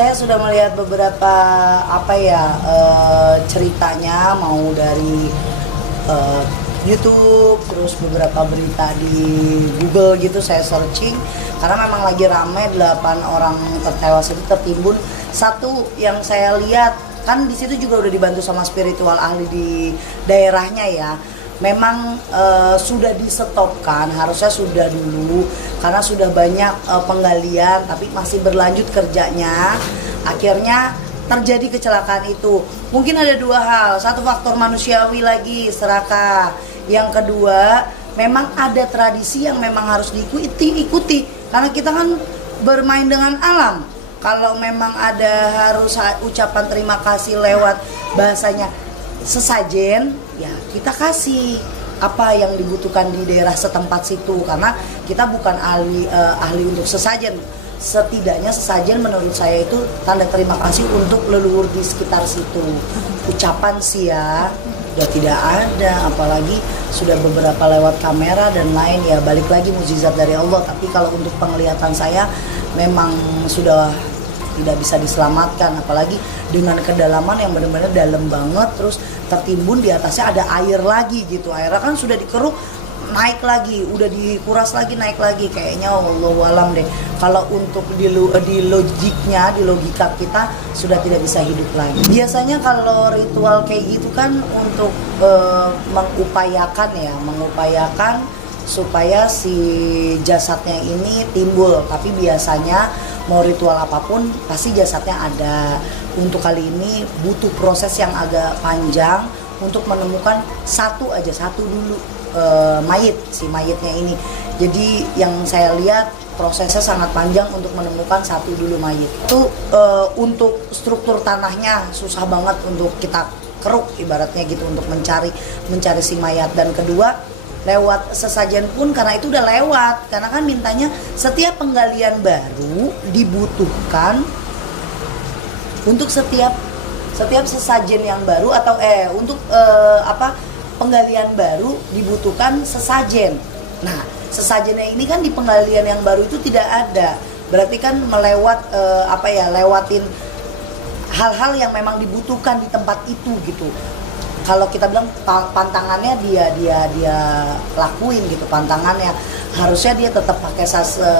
Saya sudah melihat beberapa ceritanya, mau dari YouTube, terus beberapa berita di Google gitu saya searching, karena memang lagi ramai 8 orang tertewas itu tertimbun. Satu yang saya lihat kan di situ juga udah dibantu sama spiritual ahli di daerahnya ya. Memang sudah disetopkan, harusnya sudah dulu karena sudah banyak penggalian, tapi masih berlanjut kerjanya. Akhirnya terjadi kecelakaan itu. Mungkin ada dua hal, satu faktor manusiawi lagi, serakah. Yang kedua, memang ada tradisi yang memang harus diikuti karena kita kan bermain dengan alam. Kalau memang ada harus ucapan terima kasih lewat bahasanya sesajen, ya kita kasih apa yang dibutuhkan di daerah setempat situ, karena kita bukan ahli untuk sesajen. Setidaknya sesajen menurut saya itu tanda terima kasih untuk leluhur di sekitar situ. Ucapan sih ya udah tidak ada, apalagi sudah beberapa lewat kamera dan lain, ya balik lagi mukjizat dari Allah. Tapi kalau untuk penglihatan saya memang sudah tidak bisa diselamatkan, apalagi dengan kedalaman yang benar-benar dalam banget, terus tertimbun di atasnya ada air lagi gitu. Airnya kan sudah dikeruk, naik lagi, udah dikuras lagi, naik lagi. Kayaknya wallahu alam deh, kalau untuk di logiknya, di logika kita sudah tidak bisa hidup lagi. Biasanya kalau ritual kayak gitu kan untuk mengupayakan supaya si jasadnya ini timbul. Tapi biasanya mau ritual apapun pasti jasadnya ada. Untuk kali ini butuh proses yang agak panjang untuk menemukan satu dulu si mayitnya ini. Jadi yang saya lihat prosesnya sangat panjang untuk menemukan satu dulu mayit. Itu untuk struktur tanahnya susah banget untuk kita keruk ibaratnya gitu, untuk mencari si mayat. Dan kedua, lewat sesajen pun karena itu udah lewat, karena kan mintanya setiap penggalian baru dibutuhkan untuk setiap sesajen yang baru atau untuk penggalian baru dibutuhkan sesajen. Nah, sesajennya ini kan di penggalian yang baru itu tidak ada. Berarti kan lewatin hal-hal yang memang dibutuhkan di tempat itu gitu. Kalau kita bilang pantangannya dia lakuin gitu, pantangannya harusnya dia tetap pakai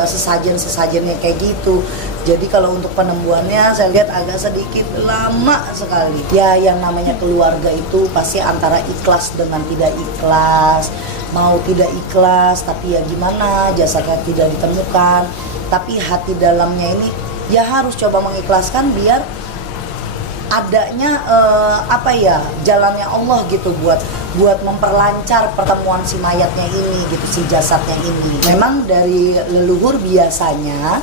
sesajennya kayak gitu. Jadi kalau untuk penemuannya saya lihat agak sedikit lama sekali. Ya yang namanya keluarga itu pasti antara ikhlas dengan tidak ikhlas. Mau tidak ikhlas tapi ya gimana, jasadnya tidak ditemukan. Tapi hati dalamnya ini ya harus coba mengikhlaskan biar adanya jalannya Allah gitu buat memperlancar pertemuan si mayatnya ini gitu, si jasadnya ini. Memang dari leluhur biasanya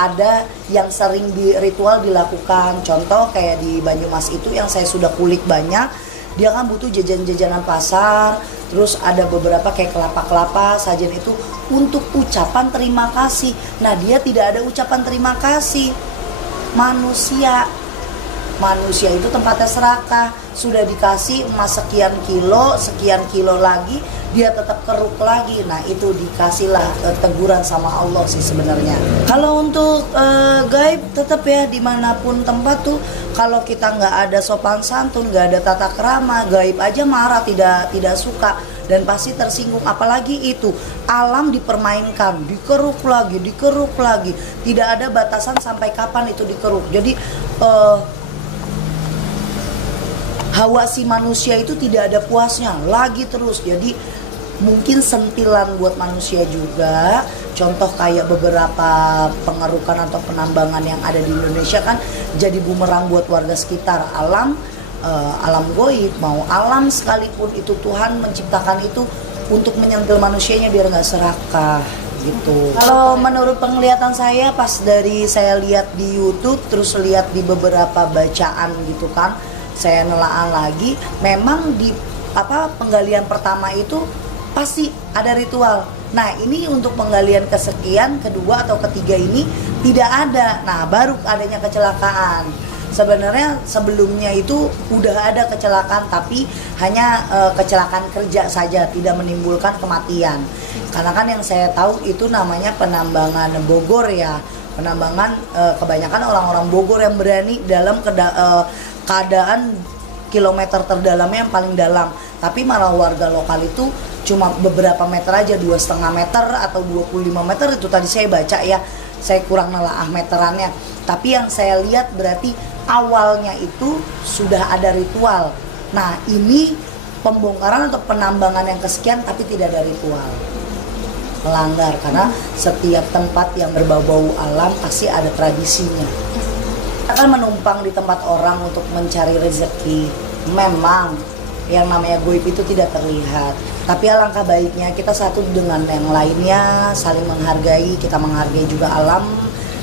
ada yang sering di ritual dilakukan. Contoh kayak di Banyumas itu yang saya sudah kulik banyak, dia kan butuh jajanan pasar, terus ada beberapa kayak kelapa-kelapa sajen itu untuk ucapan terima kasih. Nah, dia tidak ada ucapan terima kasih. Manusia itu tempatnya serakah, sudah dikasih emas sekian kilo lagi, dia tetap keruk lagi. Nah itu dikasihlah teguran sama Allah sih sebenarnya. Kalau untuk gaib tetap ya, dimanapun tempat tuh kalau kita nggak ada sopan santun, nggak ada tata krama, gaib aja marah, tidak suka dan pasti tersinggung. Apalagi itu alam dipermainkan, dikeruk lagi, tidak ada batasan sampai kapan itu dikeruk. Jadi hawa si manusia itu tidak ada puasnya, lagi terus. Jadi mungkin sentilan buat manusia juga. Contoh kayak beberapa pengerukan atau penambangan yang ada di Indonesia kan jadi bumerang buat warga sekitar. Alam goib, mau alam sekalipun itu Tuhan menciptakan itu untuk menyentil manusianya biar nggak serakah gitu. Kalau menurut penglihatan saya pas dari saya lihat di YouTube, terus lihat di beberapa bacaan gitu kan, saya nelaah lagi, memang di penggalian pertama itu pasti ada ritual. Nah ini untuk penggalian kesekian, kedua atau ketiga ini tidak ada. Nah baru adanya kecelakaan. Sebenarnya sebelumnya itu udah ada kecelakaan, tapi hanya kecelakaan kerja saja, tidak menimbulkan kematian. Karena kan yang saya tahu itu namanya penambangan Bogor ya, Penambangan kebanyakan orang-orang Bogor yang berani dalam keadaan kilometer terdalamnya yang paling dalam. Tapi malah warga lokal itu cuma beberapa meter aja, 2,5 meter atau 25 meter itu tadi saya baca ya. Saya kurang nelaah meterannya. Tapi yang saya lihat berarti awalnya itu sudah ada ritual. Nah, ini pembongkaran atau penambangan yang kesekian tapi tidak ada ritual. Melanggar, karena setiap tempat yang berbau-bau alam pasti ada tradisinya. Kita kan menumpang di tempat orang untuk mencari rezeki. Memang yang namanya goib itu tidak terlihat, tapi alangkah baiknya kita satu dengan yang lainnya saling menghargai. Kita menghargai juga alam,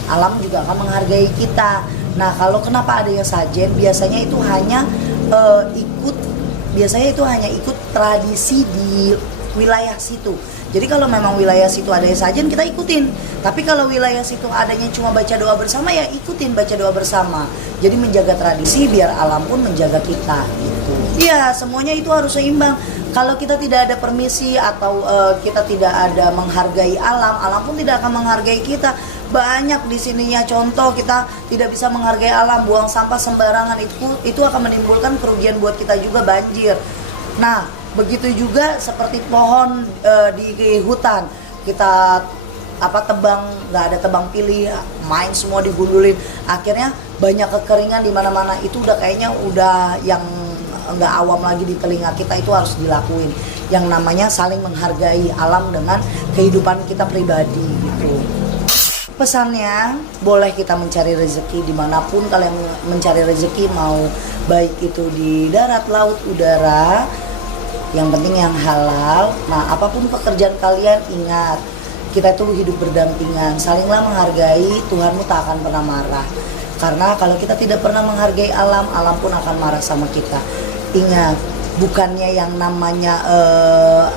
alam juga akan menghargai kita. Nah, kalau kenapa adanya sajen, biasanya itu hanya ikut tradisi di wilayah situ. Jadi kalau memang wilayah situ adanya sajen, kita ikutin. Tapi kalau wilayah situ adanya cuma baca doa bersama, ya ikutin baca doa bersama. Jadi menjaga tradisi biar alam pun menjaga kita gitu. Iya, semuanya itu harus seimbang. Kalau kita tidak ada permisi atau kita tidak ada menghargai alam, alam pun tidak akan menghargai kita. Banyak di sininya contoh kita tidak bisa menghargai alam, buang sampah sembarangan, itu akan menimbulkan kerugian buat kita juga, banjir. Nah, begitu juga seperti pohon di hutan, kita tebang, nggak ada tebang pilih, main semua digundulin, akhirnya banyak kekeringan di mana-mana. Itu udah kayaknya udah yang nggak awam lagi di telinga kita. Itu harus dilakuin, yang namanya saling menghargai alam dengan kehidupan kita pribadi gitu. Pesannya, boleh kita mencari rezeki dimanapun kalian mencari rezeki, mau baik itu di darat, laut, udara, yang penting yang halal. Nah, apapun pekerjaan kalian, ingat, kita itu hidup berdampingan, salinglah menghargai, Tuhanmu tak akan pernah marah. Karena kalau kita tidak pernah menghargai alam, alam pun akan marah sama kita. Ingat, bukannya yang namanya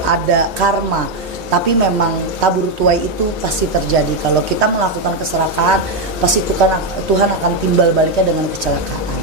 ada karma, tapi memang tabur tuai itu pasti terjadi. Kalau kita melakukan keserakahan, pasti Tuhan akan timbal baliknya dengan kecelakaan.